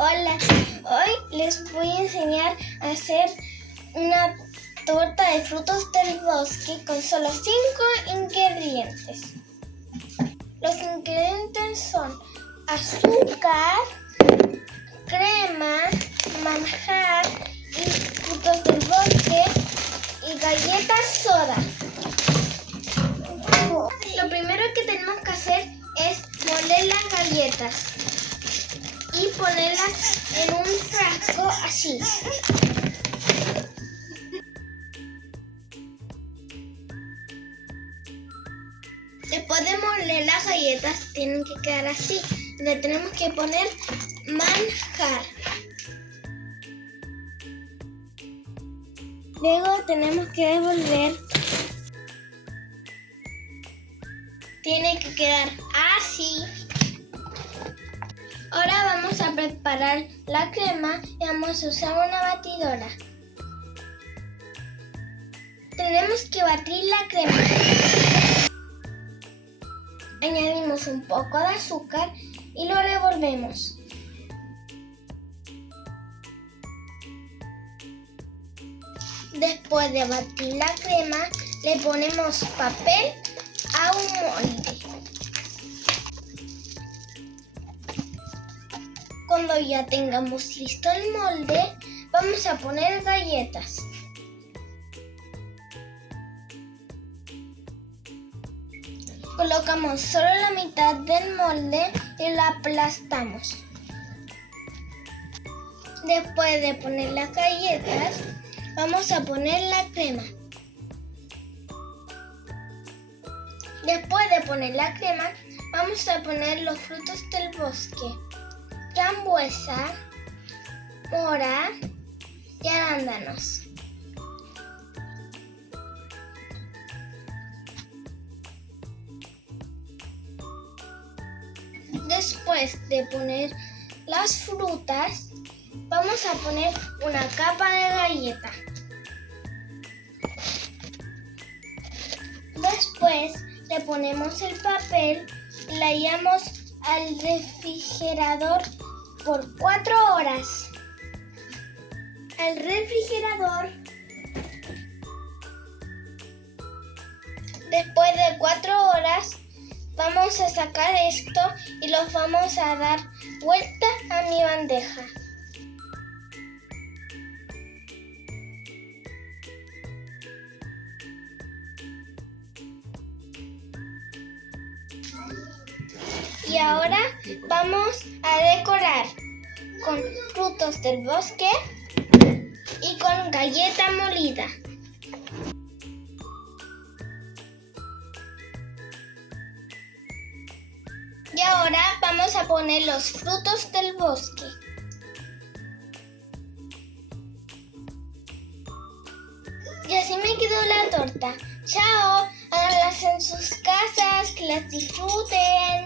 Hola, hoy les voy a enseñar a hacer una torta de frutos del bosque con solo 5 ingredientes. Los ingredientes son azúcar, crema, manjar y frutos del bosque y galletas soda. Lo primero que tenemos que hacer es moler las galletas y ponerlas en un frasco así. Después de moler las galletas tienen que quedar así. Le tenemos que poner manjar. Luego tenemos que devolver. Tiene que quedar así. Ahora vamos a preparar la crema y vamos a usar una batidora. Tenemos que batir la crema. Añadimos un poco de azúcar y lo revolvemos. Después de batir la crema, le ponemos papel a un molde. Cuando ya tengamos listo el molde, vamos a poner galletas. Colocamos solo la mitad del molde y la aplastamos. Después de poner las galletas, vamos a poner la crema. Después de poner la crema, vamos a poner los frutos del bosque: frambuesa, mora y arándanos. Después de poner las frutas, vamos a poner una capa de galleta. Después le ponemos el papel y la llevamos al refrigerador por 4 horas. Al refrigerador. Después de 4 horas vamos a sacar esto y los vamos a dar vuelta a mi bandeja. Y ahora vamos a decorar con frutos del bosque y con galleta molida. Y ahora vamos a poner los frutos del bosque. Y así me quedó la torta. ¡Chao! Háganlas en sus casas, que las disfruten.